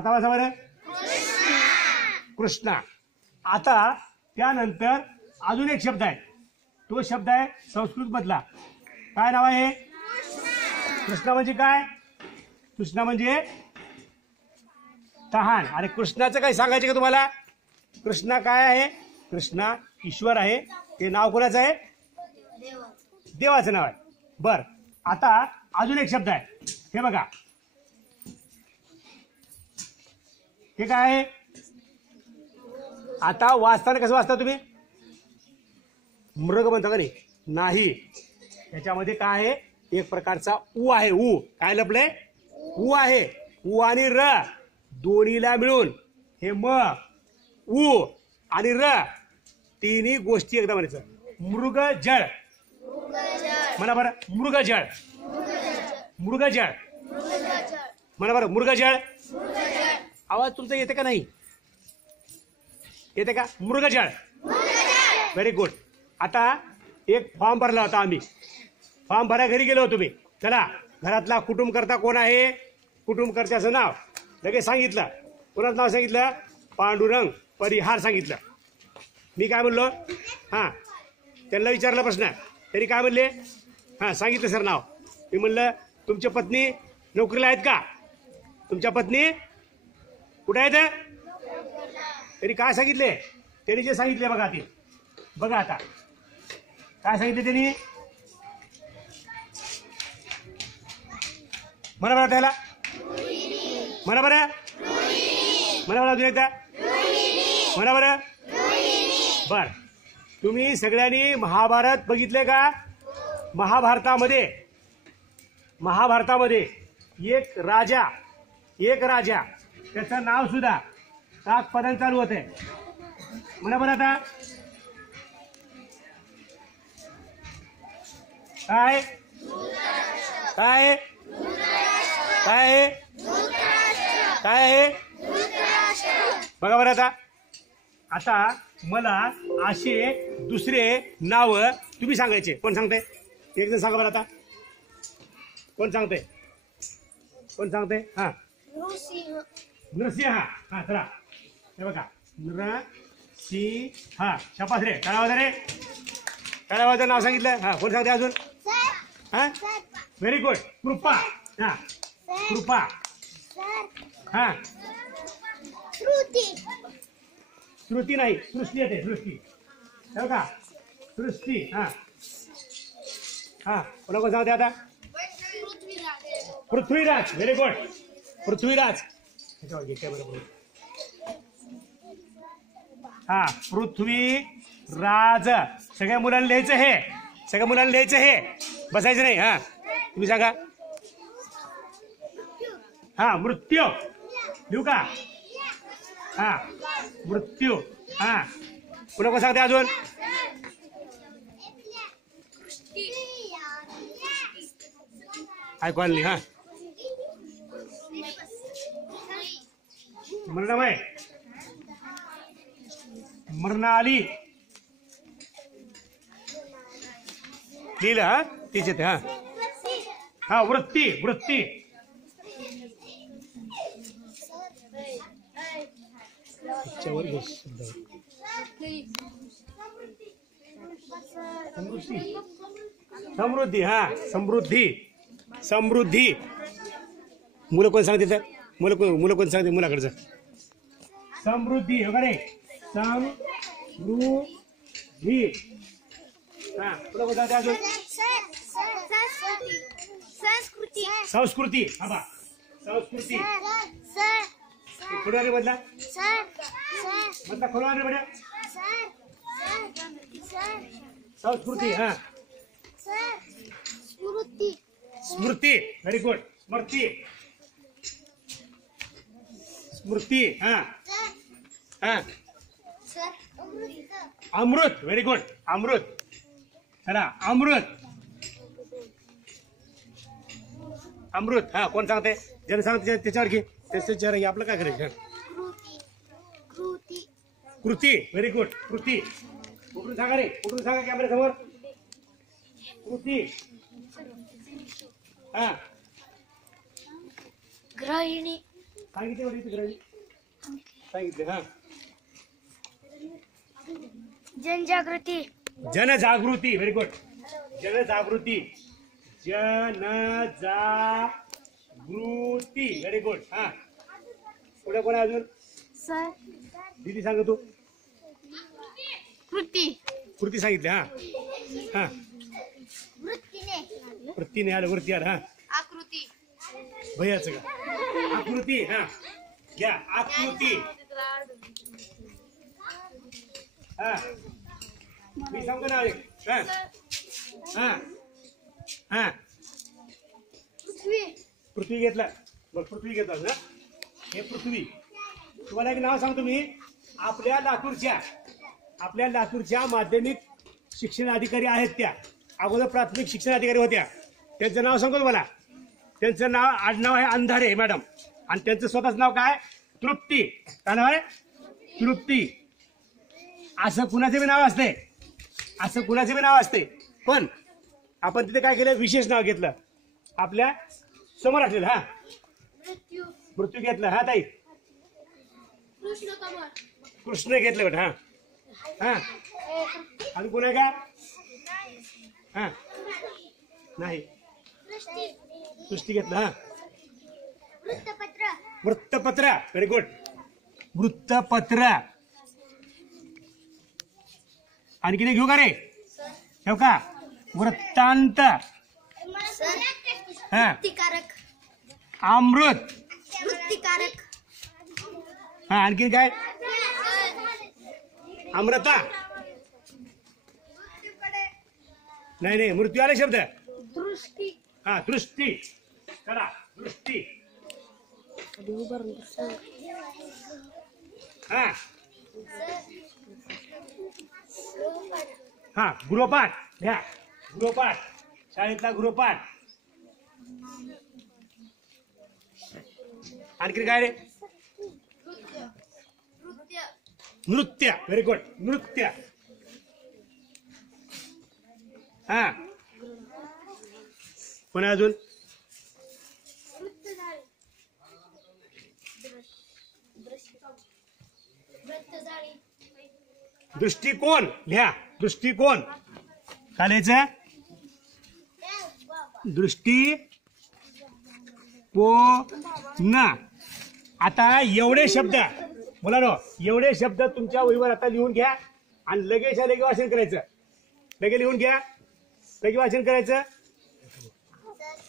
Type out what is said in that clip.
आता वाचा बरं, कृष्णा. आता त्यानंतर अजून एक शब्द आहे, तो शब्द आहे संस्कृत मधला. काय नाव आहे? कृष्णा म्हणजे काय? कृष्णा म्हणजे तहान. आणि कृष्णाचं काही सांगायचं का तुम्हाला? कृष्णा काय आहे? कृष्णा ईश्वर आहे. हे नाव कोणाचं आहे? देवाचं नाव आहे. बर, आता अजून एक शब्द आहे, हे बघा. हे काय आहे? आता वाचताना कसं वाचता तुम्ही? मृग म्हणता का नाही? याच्यामध्ये काय आहे? एक प्रकारचा उ आहे. उ काय लपले? उ आहे. उ आणि र दोन्हीला मिळून हे म, उ आणि र तिन्ही गोष्टी एकदा म्हणायचं. मृगजळ. म्हणा बरं, मृगजळ. मृगजळ म्हणा बरं, मृगजळ. आवाज तुमचा येते का नाही? येते का? मृगजळ. Very good. आता एक फॉर्म भरला होता आम्ही. फॉर्म भरा घरी गेलो होतो मी. चला, घरातला कुटुंबकर्ता कोण आहे? कुटुंबकर्त्याचं नाव लगेच सांगितलं. कोणाचं नाव सांगितलं? पांडुरंग परिहार सांगितलं. मी काय म्हणलो? हां, त्यांना विचारला प्रश्न, त्यांनी काय म्हणले? हां, सांगितलं सर नाव. मी म्हणलं तुमच्या पत्नी नोकरीला आहेत का? तुमच्या पत्नी कुठे आहेत? त्यांनी काय सांगितले? त्यांनी जे सांगितले बघा ते बघा. आता काय सांगितले त्यांनी? म्हणा बरं त्याला, म्हणा बरं, म्हणा बरं अजून एकदा म्हणा बरं. बर, तुम्ही सगळ्यांनी महाभारत बघितले का? महाभारतामध्ये एक राजा त्याचं नाव सुद्धा सात पदांनी चालू होते. म्हणा बरं आता काय काय काय काय आहे? बघा बरं. आता मला असे दुसरे नाव तुम्ही सांगायचे. कोण सांगते? एक जण सांगा बरं. आता कोण सांगते? कोण सांगते? हा, नरसिंह. हा, चला हे बघा, नरसिंह. शपास रे, काय आवाज रे? काय आवाज नाव सांगितलं? हा, कोण सांगते अजून? हा, व्हेरी गुड. कृपा. हा, कृपा. हा, श्रुती नाही, सृष्टी येते. सृष्टी हे बघा, सृष्टी. हा हा, कोणा कोण सांगते आता? पृथ्वीराज. Very good, Prithviraj. हा, पृथ्वीराज. सगळ्या मुलांना लिहायचं हे, सगळ्या मुलांना लिहायचं हे, बसायचं नाही. हा, तुम्ही सांगा. हा, मृत्यू. लिहू का? हा, मृत्यू. हा, पुन्हा कोण सांगते अजून? ऐकू आली. हा, मरणमय. मरणाली लिहिलं. हा, तीच येते. हा हा, वृत्ती. वृत्ती. समृद्धी. हा, समृद्धी. समृद्धी. मुलं कोण सांगते? तर मुलं कोण सांगते? मुलाकडचं समृद्धी वगैरे. समृद्धी. हा, तुला कोण सांगते अजून? संस्कृती. संस्कृती. हा बा, संस्कृती. खोलवाने बदला, बदला खोलवाने बदला. संस्कृती. हा, स्मृती. स्मृती. Very good. स्मृती. स्मृती. हा हा, अमृत. Very good. अमृत. चला, अमृत. अमृत. हा, कोण सांगते? ज्याने सांगते त्याच्यावर घे. त्याच्यावर घे. आपलं काय करायचं? कृती. Very good. कृती. कुठून सांगा रे? कुठून सांगा कॅमेरा समोर? कृती. हा, गृहिणी. सांगितले वडील तिकडे सांगितले हा. जनजागृती. जनजागृती. Very good. जनजागृती. जनजागृती. Very good. हा पुढे कोण आहे अजून? सर. दीदी सांग तू. कृती. कृती सांगितले हा. हा वृत्तीने. वृत्तीने आलं. वृत्ती आलं. हा आकृती. भैयाचं का? आकृती. हा घ्या आकृती. हा मी सांगतो ना एक. हा हा हा पृथ्वी. पृथ्वी घेतला. बघ पृथ्वी घेतला ना. हे पृथ्वी. तुम्हाला एक नाव सांगतो मी. आपल्या लातूरच्या माध्यमिक शिक्षण अधिकारी आहेत त्या. अगोदर प्राथमिक शिक्षण अधिकारी होत्या. त्यांचं नाव सांगतो तुम्हाला. त्यांचं नाव आडनाव आहे अंधारे मॅडम. आणि त्यांचं स्वतःच नाव काय? तृप्ती. काय नाव आहे? तृप्ती. असं कुणाचं बी नाव असते. असं कुणाचं बी नाव असते. पण आपण तिथे काय केलं? विशेष नाव घेतलं. आपल्या समोर असलेलं. हा मृत्यू. मृत्यू घेतलं. हा ताई कृष्ण कमळ. कृष्ण घेतलं बेटा. हा हा आणि कोण आहे का? हा नाही सृष्टी. सृष्टी घेतलं. हा वृत्तपत्र. वृत्तपत्र. Very good. वृत्तपत्र. आणखी घेऊ का रे? ठेव का? वृत्तांत. हा वृत्तिकारक. अमृत. वृत्तिकारक. हा आणखीन काय? अमृता. नाही नाही मृत्यू आले शब्द. दृष्टी. हा दृष्टी. करा दृष्टी. हा हा गृहपाठ घ्या. गृहपाठ. शाळेतला गृहपाठ. आणखी काय रे? नृत्य. Very good. नृत्य. हा कोण आहे अजून? दृष्टिकोन. लिहा दृष्टिकोन. काय लिहायचं? दृष्टिकोन. आता एवढे शब्द मुलांनो, एवढे शब्द तुमच्या वहीवर आता लिहून घ्या आणि लगेच वाचन करायचं. लगे लिहून घ्या. लगे वाचन करायचं.